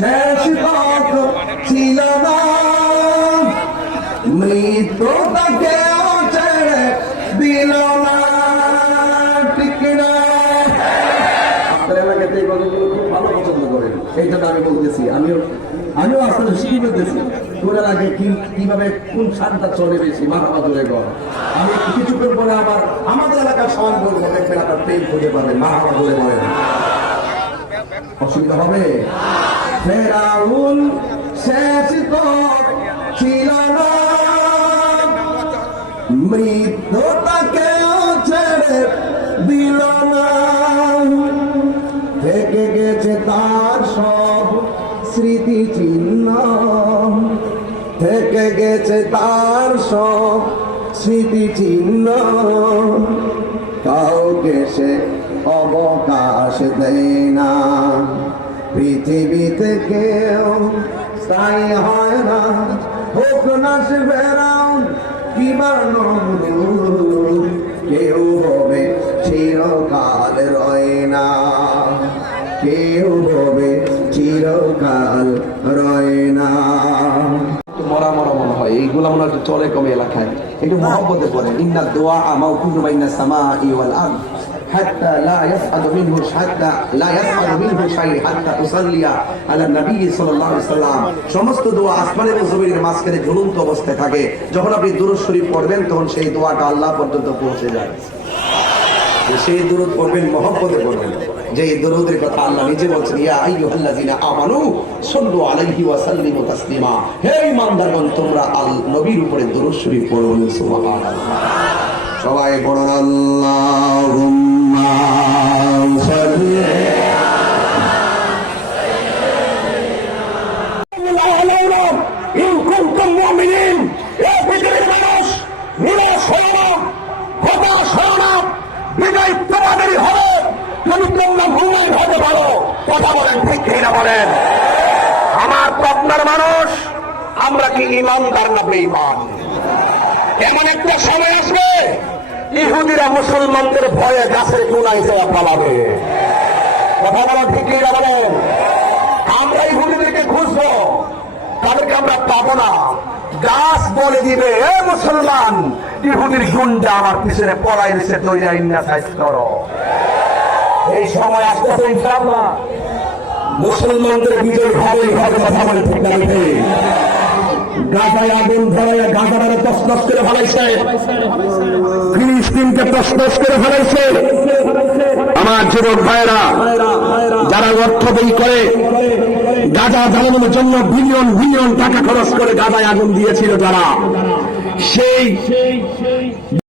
শেষ পথ ছিল না। মৃত্যু তাকেও ছেড়ে দিল না। আমি বলতেছি, আমিও আমিও আসলে শিখে ফেলতেছি। তোরা আগে কি, কীভাবে কোন সারটা চলে বেশি মাথা ধরে গর আমি কিছুক্ষণ পরে আবার আমাদের এলাকার সমান বলব, দেখবেন আপনার প্রেম খুঁজে পাবেন মা বাবা বলে বলেন। অসুবিধা হবে? ফেরাউন শেষ তো ছিল না। মৃত্যু তাকেও ছেড়ে দিল না। থেকে গেছে তার সব স্মৃতি চিহ্ন। থেকে গেছে তার সব স্মৃতি চিহ্ন। কাউকে সে অবকাশ দেয় পৃথিবীতে কেউ স্থায়ী হয় না। হোক না সে বেড়াও কিবার কেউ হবে চিরকাল রয় না। কেউ হবে চিরকাল রয় না। মরা মরা মনে হয়, এইগুলা মনে হয় চলে কমে এলাকায়। একটু মহব্বতে পড়ে, ইন্না দোয়া আমাও কুনু বাইনা সামা ইওয়াল আরদ। حتى لا يفعل منه حتى لا يفعل منه شيء حتى تصلي على النبي صلى الله عليه وسلم সমস্ত দোয়া আসমান এবং জমিনের মাঝখানে ঝুলন্ত অবস্থায় থাকে যখন আপনি দুরূদ শরীফ পড়বেন তখন সেই দোয়াটা আল্লাহ পর্যন্ত পৌঁছে যায় সেই দূরত পড়বেন মহব্বতে পড়বেন যে এই দরুদের কথা আল্লাহ নিজে বলছেন ইয়া আইয়ুহাল্লাযিনা আমানু সাল্লু আলাইহি ওয়া সাল্লিমু তাসলিমা হে ঈমানদারগণ তোমরা আল নবীর উপরে দরুদ শরীফ পড়ুন সুবহানাল্লাহ সবাই পড়ুন আল্লাহুম্মা কথা বলেন ঠিক না বলেন আমার আপনার মানুষ আমরা কি ইমানদার না বেঈমান? এমন একটা সময় আসবে ইহুদিরা মুসলমানদের ভয়ে গাছের কোনায় যাওয়া পালাবে। কথা বলা ঠিক বলেন? আমরা ইহুদিদেরকে খুঁজবো, তাদেরকে আমরা পাবো না। গাছ বলে দিবে, এ মুসলমান, ইহুদির গুন্ডা আমার পিছনে পড়াই দিছে তৈরি ইন্না সাইজ করো। এই সময় আসতেছে ইনশাআল্লাহ। মুসলমানদের বিজয় হবে হবে কথা বলে ঠিক? গাজায় আগুন ধরে গাজাটারে তসনস করে ফেলাইছে। ফিলিস্তিনকে তসনস করে ফেলাইছে। আমার যুবক ভাইরা যারা অর্থ ব্যয় করে, গাজা জ্বালানোর জন্য বিলিয়ন বিলিয়ন টাকা খরচ করে গাজায় আগুন দিয়েছিল যারা সেই